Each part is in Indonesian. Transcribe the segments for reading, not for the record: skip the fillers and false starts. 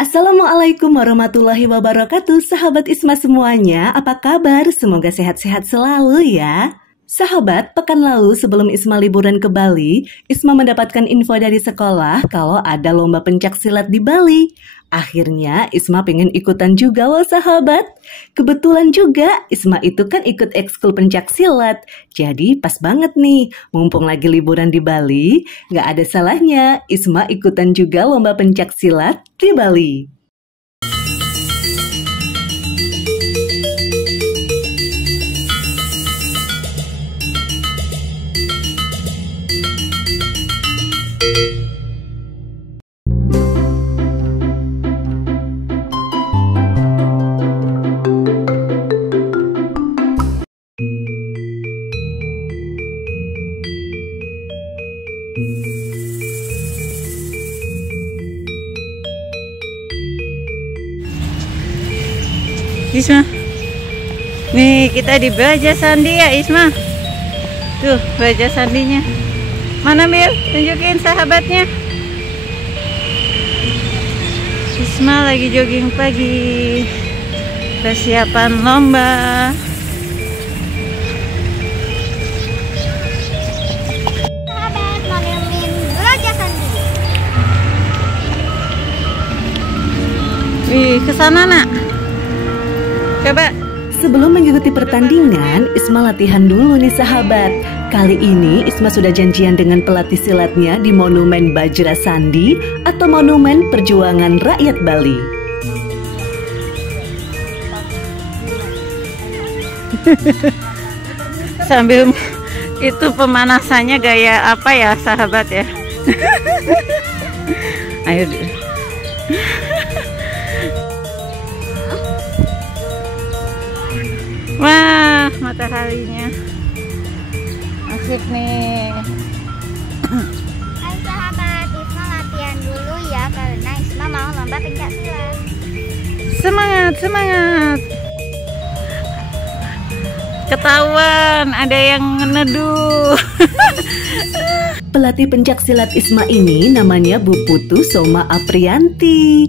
Assalamualaikum warahmatullahi wabarakatuh, sahabat Isma semuanya. Apa kabar? Semoga sehat-sehat selalu ya. Sahabat, pekan lalu sebelum Isma liburan ke Bali, Isma mendapatkan info dari sekolah kalau ada lomba pencaksilat di Bali. Akhirnya Isma pengen ikutan juga loh sahabat. Kebetulan juga Isma itu kan ikut ekskul pencaksilat. Jadi pas banget nih, mumpung lagi liburan di Bali, nggak ada salahnya Isma ikutan juga lomba pencaksilat di Bali. Isma, nih kita di Baja Sandi ya Isma. Tuh Baja Sandinya. Mana Mil? Tunjukin sahabatnya. Isma lagi jogging pagi, persiapan lomba. Sahabat monumen Baja Sandi. Wih, kesana nak. Coba. Sebelum mengikuti pertandingan, Isma latihan dulu nih sahabat. Kali ini Isma sudah janjian dengan pelatih silatnya di Monumen Bajra Sandi atau Monumen Perjuangan Rakyat Bali. Sambil itu pemanasannya gaya apa ya sahabat ya? Ayo. Wah, mataharinya asik nih. Hai sahabat, Isma latihan dulu ya karena Isma mau lomba pencaksilat. Semangat, semangat. Ketahuan ada yang meneduh. Pelatih pencaksilat Isma ini namanya Bu Putu Soma Aprianti.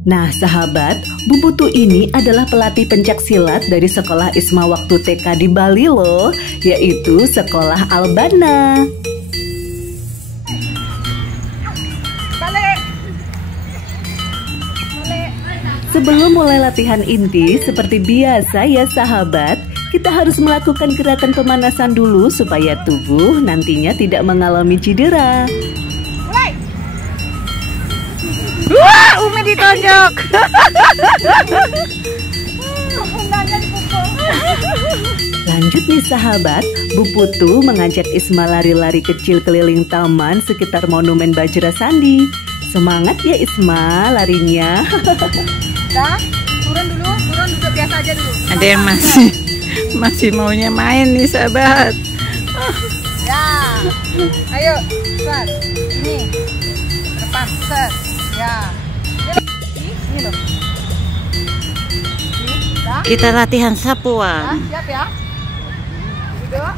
Nah sahabat, Bu Putu ini adalah pelatih pencaksilat dari sekolah Isma waktu TK di Bali loh, yaitu Sekolah Albana. Sebelum mulai latihan inti, seperti biasa ya sahabat, kita harus melakukan gerakan pemanasan dulu supaya tubuh nantinya tidak mengalami cedera. Wah, Umi ditonjok. Lanjut nih sahabat, Bu Putu mengajak Isma lari-lari kecil keliling taman sekitar Monumen Bajra Sandi. Semangat ya Isma larinya. Dah, turun dulu, turun duduk biasa aja dulu. Ada yang masih maunya main nih sahabat. Ya, ayo, set. Ini, depan, set. Ya, ini loh. Dah, Kita latihan sapuan. siap ya. Duduk.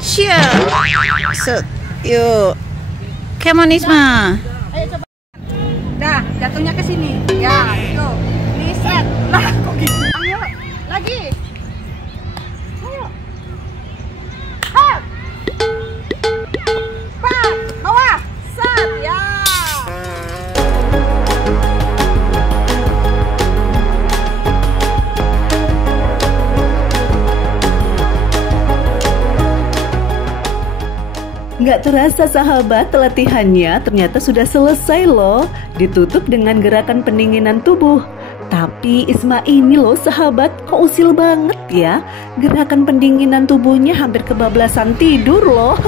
Siap. Set. Yuk. Come on Isma. Ayo coba. Dah, jatuhnya ke sini. Ya, itu. Ini set. Lah, kok gitu? Ayo, lagi. Ayo. Hap. Pat, bawah. Set, ya. Nggak terasa sahabat, latihannya ternyata sudah selesai loh. Ditutup dengan gerakan pendinginan tubuh. Tapi Isma ini loh sahabat, kok usil banget ya. Gerakan pendinginan tubuhnya hampir kebablasan tidur loh.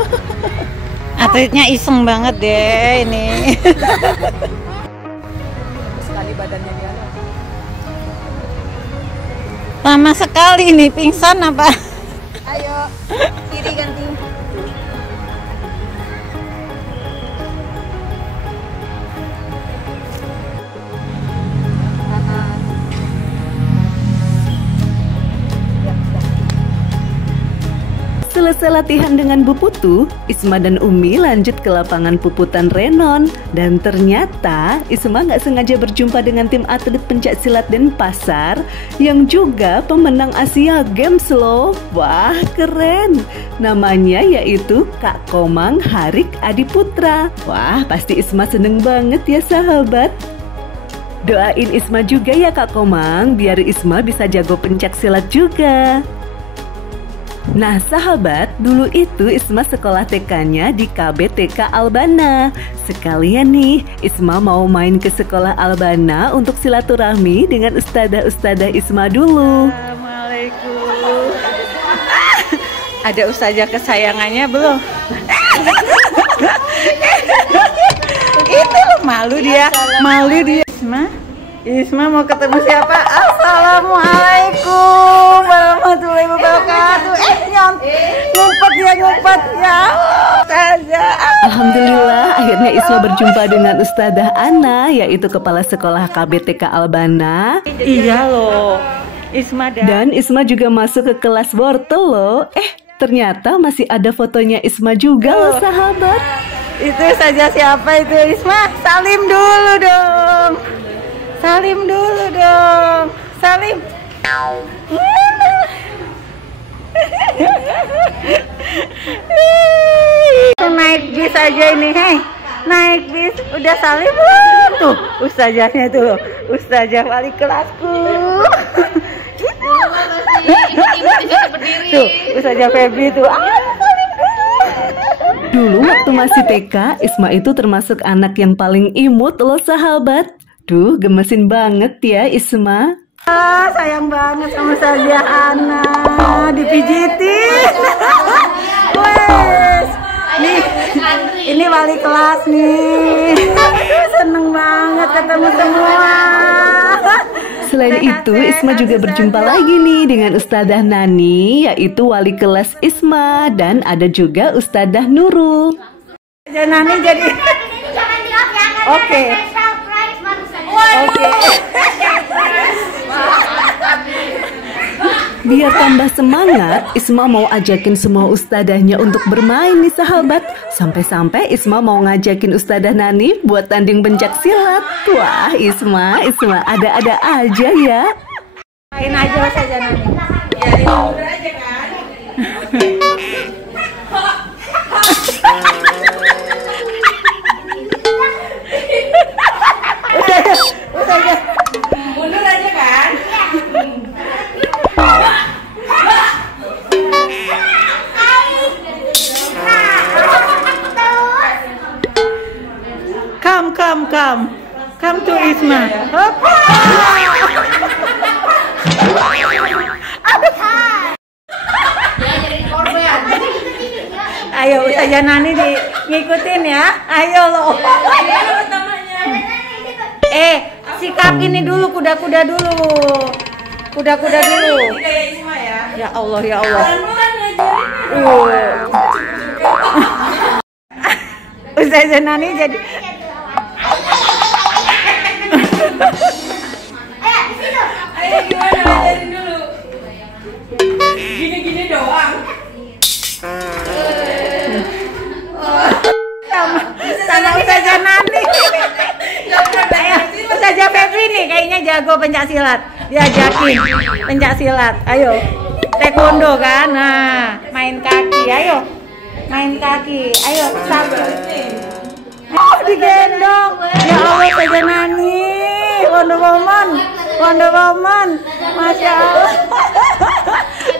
Atletnya iseng banget deh ini. Sekali badannya dia. Lama sekali nih, pingsan apa? Ayo, kiri ganti. Kanan. Selesai Selesai latihan dengan Bu Putu, Isma dan Umi lanjut ke lapangan puputan Renon. Dan ternyata Isma nggak sengaja berjumpa dengan tim atlet pencaksilat Denpasar yang juga pemenang Asia Games loh. Wah, keren. Namanya yaitu Kak Komang Harik Adiputra. Wah, pasti Isma seneng banget ya sahabat. Doain Isma juga ya Kak Komang, biar Isma bisa jago pencaksilat juga. Nah sahabat, dulu itu Isma sekolah TK-nya di KBTK Albana. Sekalian nih, Isma mau main ke sekolah Albana untuk silaturahmi dengan ustadzah-ustadzah Isma dulu. Assalamualaikum. Ada ustazah kesayangannya belum? Itu malu dia, malu dia. Isma mau ketemu siapa? Assalamualaikum warahmatullahi wabarakatuh. Ngumpet ya. Alhamdulillah, akhirnya Isma berjumpa dengan Ustadzah Ana, yaitu kepala sekolah KBTK Albana. Iya loh, Isma dan Isma juga masuk ke kelas wortel loh. Ternyata masih ada fotonya Isma juga loh sahabat. Itu saja siapa itu Isma? Salim dulu dong. Salim. Naik bis aja ini, hei. Naik bis, udah salim belum? Tuh, ustazahnya tuh, ustazah wali kelasku. Tuh, ustazah Febri tuh. Dulu waktu masih TK, Isma itu termasuk anak yang paling imut loh sahabat. Duh, gemesin banget ya Isma. Sayang banget sama Ustazah Ana, dipijitin. Wes, nih, ini wali kelas nih. Seneng banget ketemu semua. Selain itu, Isma juga berjumpa lagi nih dengan Ustadzah Nani, yaitu wali kelas Isma, dan ada juga Ustadzah Nurul. Ustadzah Nani jadi. Oke. Biar tambah semangat, Isma mau ajakin semua ustadzahnya untuk bermain nih sahabat. Sampai-sampai Isma mau ngajakin Ustadzah Nani buat tanding pencak silat. Wah, Isma ada-ada aja ya. Main aja Ustadzah Nani. Ya, libur aja kan. Ustadzah. Mundur aja kan? Come to Isma. Ayo Ustazah Nani ngikutin ya. Ayo loh. Sikap ini dulu, kuda-kuda dulu. Kuda-kuda dulu. Ya Allah, ya Allah. Ustazah Nani jadi. Ayo gimana ajarin dulu. Gini-gini doang. Sama Ustazah Nani. Ustazah Febri nih kayaknya jago pencak silat. Diajakin pencak silat. Ayo. Taekwondo kan. Nah, main kaki. Ayo. Main kaki. Ayo, satu. Oh, digendong. Ya Allah, Ustazah Nani. Wonder Woman. Masya Allah.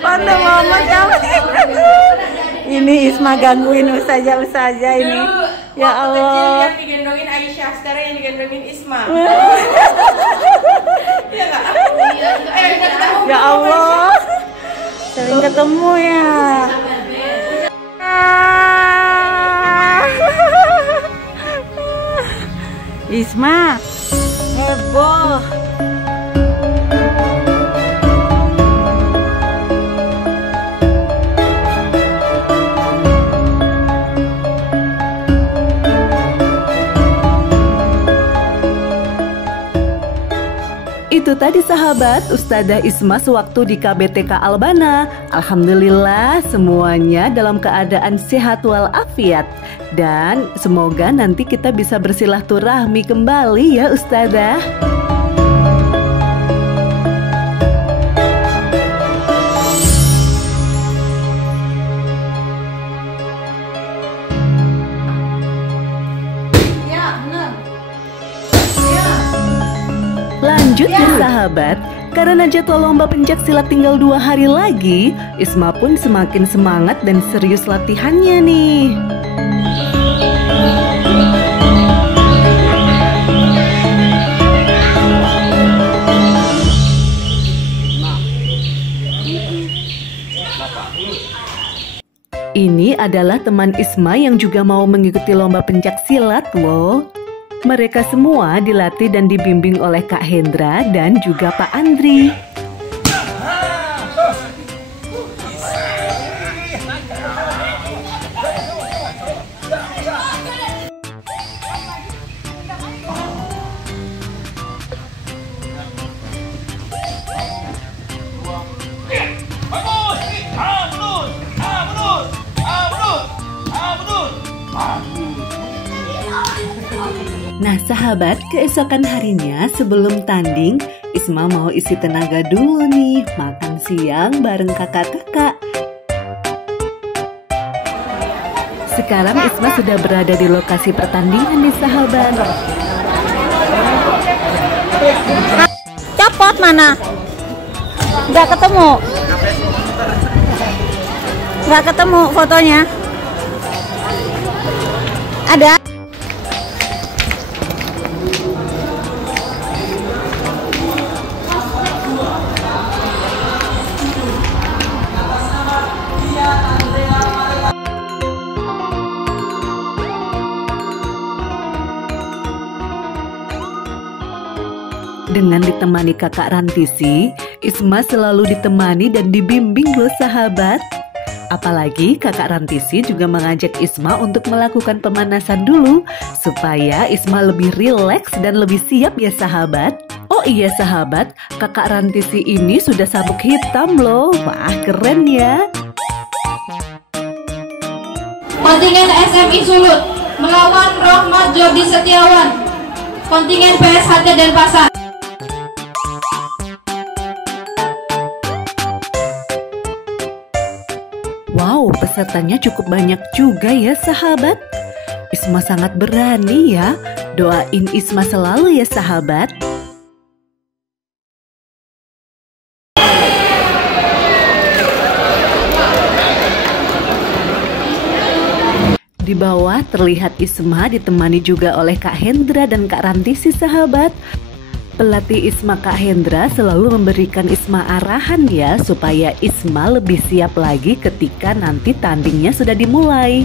Wonder Woman siapa? Ini Isma gangguin ustazah ini. Ya Allah. Yang digendongin Aisyah, sekarang yang digendongin Isma. Iya nggak? Ya Allah. Sering ketemu ya. Isma heboh. Itu tadi sahabat, Ustadzah Isma sewaktu di KBTK Albana. Alhamdulillah semuanya dalam keadaan sehat walafiat. Dan semoga nanti kita bisa bersilaturahmi kembali ya Ustadzah. Lanjut ya sahabat, karena jadwal lomba pencak silat tinggal 2 hari lagi, Isma pun semakin semangat dan serius latihannya nih. Ini adalah teman Isma yang juga mau mengikuti lomba pencak silat loh. Mereka semua dilatih dan dibimbing oleh Kak Hendra dan juga Pak Andri. Nah sahabat, keesokan harinya sebelum tanding, Isma mau isi tenaga dulu nih, makan siang bareng kakak-kakak. Sekarang Isma sudah berada di lokasi pertandingan nih sahabat. Copot mana? Nggak ketemu. Nggak ketemu fotonya. Ada. Dengan ditemani kakak Rantisi, Isma selalu ditemani dan dibimbing loh sahabat. Apalagi kakak Rantisi juga mengajak Isma untuk melakukan pemanasan dulu, supaya Isma lebih rileks dan lebih siap ya sahabat. Oh iya sahabat, kakak Rantisi ini sudah sabuk hitam loh. Wah keren ya. Kontingen SMI Sulut melawan Rohmat Jordi Setiawan, kontingen PSHT Denpasar. Wow, pesertanya cukup banyak juga ya sahabat. Isma sangat berani ya. Doain Isma selalu ya sahabat. Di bawah terlihat Isma ditemani juga oleh Kak Hendra dan Kak Rantisi sahabat. Pelatih Isma Kak Hendra selalu memberikan Isma arahan ya, supaya Isma lebih siap lagi ketika nanti tandingnya sudah dimulai.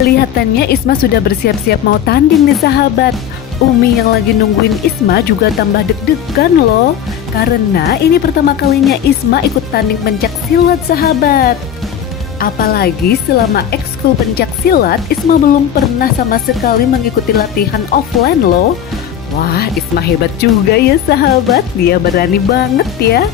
Kelihatannya Isma sudah bersiap-siap mau tanding nih sahabat. Umi yang lagi nungguin Isma juga tambah deg-degan loh, karena ini pertama kalinya Isma ikut tanding pencak silat sahabat. Apalagi selama ekskul pencak silat, Isma belum pernah sama sekali mengikuti latihan offline loh. Wah, Isma hebat juga ya sahabat, dia berani banget ya.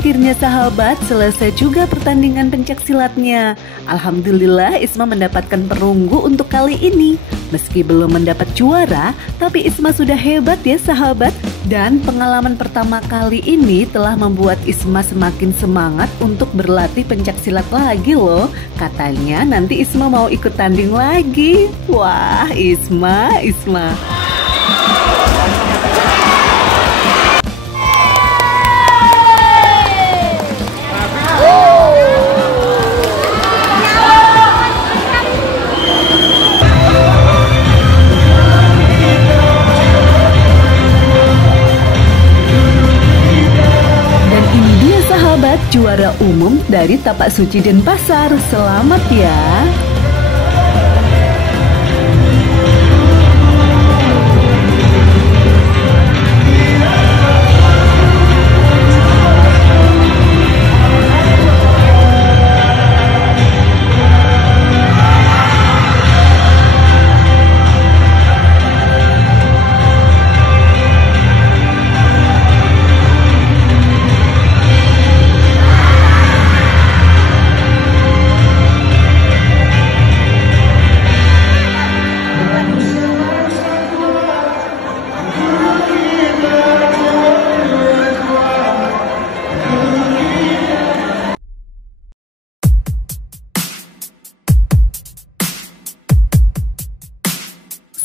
Akhirnya sahabat, selesai juga pertandingan pencak silatnya. Alhamdulillah Isma mendapatkan perunggu untuk kali ini. Meski belum mendapat juara, tapi Isma sudah hebat ya sahabat. Dan pengalaman pertama kali ini telah membuat Isma semakin semangat untuk berlatih pencak silat lagi loh. Katanya nanti Isma mau ikut tanding lagi. Wah, Isma. secara umum dari Tapak Suci Denpasar. Selamat ya.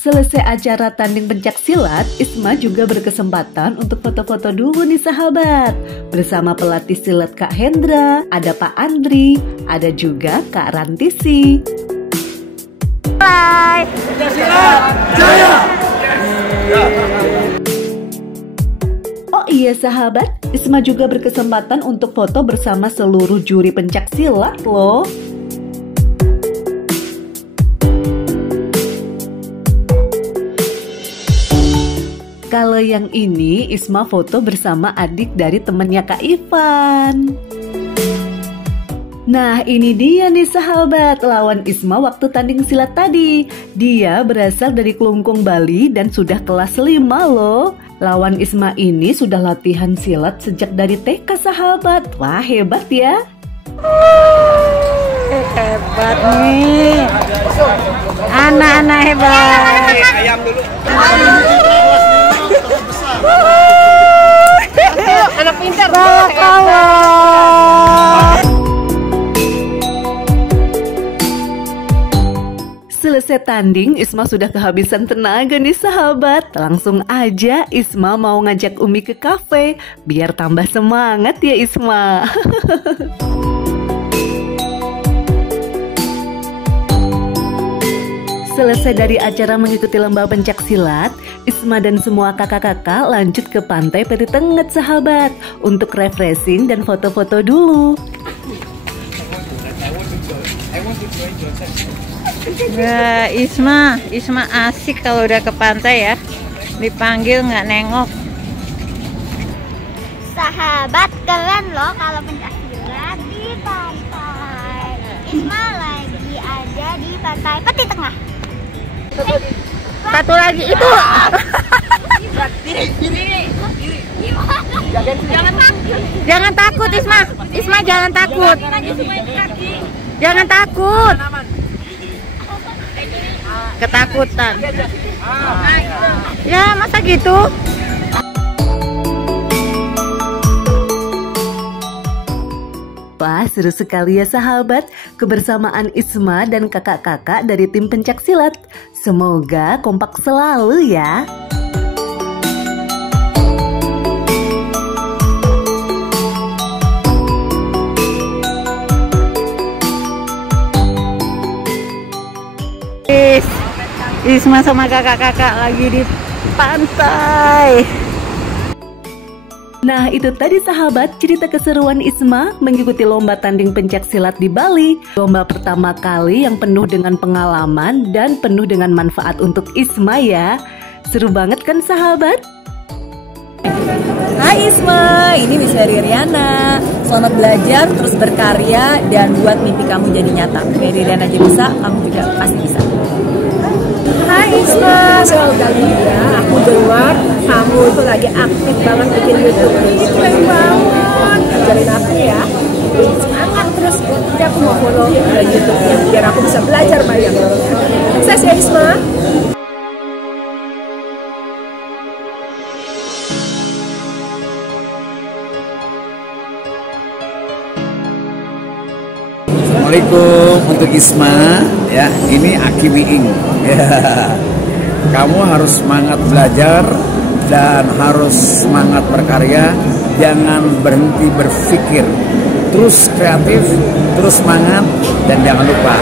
Selesai acara tanding pencak silat, Isma juga berkesempatan untuk foto-foto dulu nih sahabat. Bersama pelatih silat Kak Hendra, ada Pak Andri, ada juga Kak Rantisi. Bye. Pencak silat jaya. Oh iya sahabat, Isma juga berkesempatan untuk foto bersama seluruh juri pencak silat loh. Kalau yang ini, Isma foto bersama adik dari temannya Kak Ivan. Nah, ini dia nih sahabat, lawan Isma waktu tanding silat tadi. Dia berasal dari Kelungkung, Bali dan sudah kelas 5 loh. Lawan Isma ini sudah latihan silat sejak dari TK sahabat. Wah, hebat ya. Hebat nih. Anak-anak hebat. Ayam dulu. Anak pintar. Selesai tanding, Isma sudah kehabisan tenaga nih sahabat. Langsung aja Isma mau ngajak Umi ke kafe, biar tambah semangat ya Isma. Selesai dari acara mengikuti lomba pencak silat, Isma dan semua kakak-kakak lanjut ke pantai Peri Tenget sahabat untuk refreshing dan foto-foto dulu. Ya, Isma asik kalau udah ke pantai ya. Dipanggil nggak nengok. Sahabat keren loh kalau pencak silat di pantai. Isma lagi ada di pantai Peti Tengah. Satu lagi itu. Jangan takut Isma. Isma jangan takut. Jangan takut. Ketakutan. Ya masa gitu. Wah, seru sekali ya sahabat, kebersamaan Isma dan kakak-kakak dari tim pencak silat. Semoga kompak selalu ya. Isma sama kakak-kakak lagi di pantai. Nah, itu tadi sahabat cerita keseruan Isma mengikuti lomba tanding pencak silat di Bali. Lomba pertama kali yang penuh dengan pengalaman dan penuh dengan manfaat untuk Isma ya. Seru banget kan sahabat? Hai Isma, ini Miss Riana. Selamat belajar, terus berkarya, dan buat mimpi kamu jadi nyata. Kayak Riana aja bisa, kamu juga pasti bisa. Hai Isma, soal kali ya aku dengar kamu itu lagi aktif banget bikin YouTube. Ini keren banget, ajarin aku ya. Semangat terus, nanti aku mau follow YouTube-nya biar aku bisa belajar banyak. Sukses ya Isma. Assalamualaikum untuk Isma ya, ini Aki Miing ya. Kamu harus semangat belajar dan harus semangat berkarya, jangan berhenti berpikir, terus kreatif, terus semangat, dan jangan lupa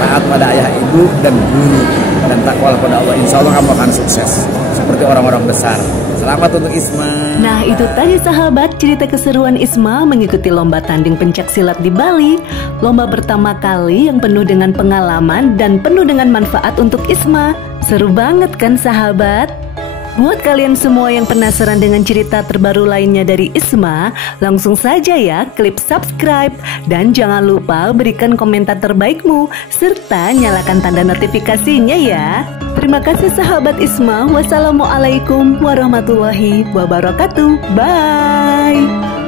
taat pada ayah ibu dan guru dan takwa kepada Allah. Insya Allah kamu akan sukses seperti orang-orang besar. Selamat untuk Isma. Nah, itu tadi sahabat cerita keseruan Isma mengikuti lomba tanding pencak silat di Bali. Lomba pertama kali yang penuh dengan pengalaman dan penuh dengan manfaat untuk Isma. Seru banget kan sahabat? Buat kalian semua yang penasaran dengan cerita terbaru lainnya dari Isma, langsung saja ya klik subscribe dan jangan lupa berikan komentar terbaikmu serta nyalakan tanda notifikasinya ya. Terima kasih sahabat Isma. Wassalamualaikum warahmatullahi wabarakatuh. Bye.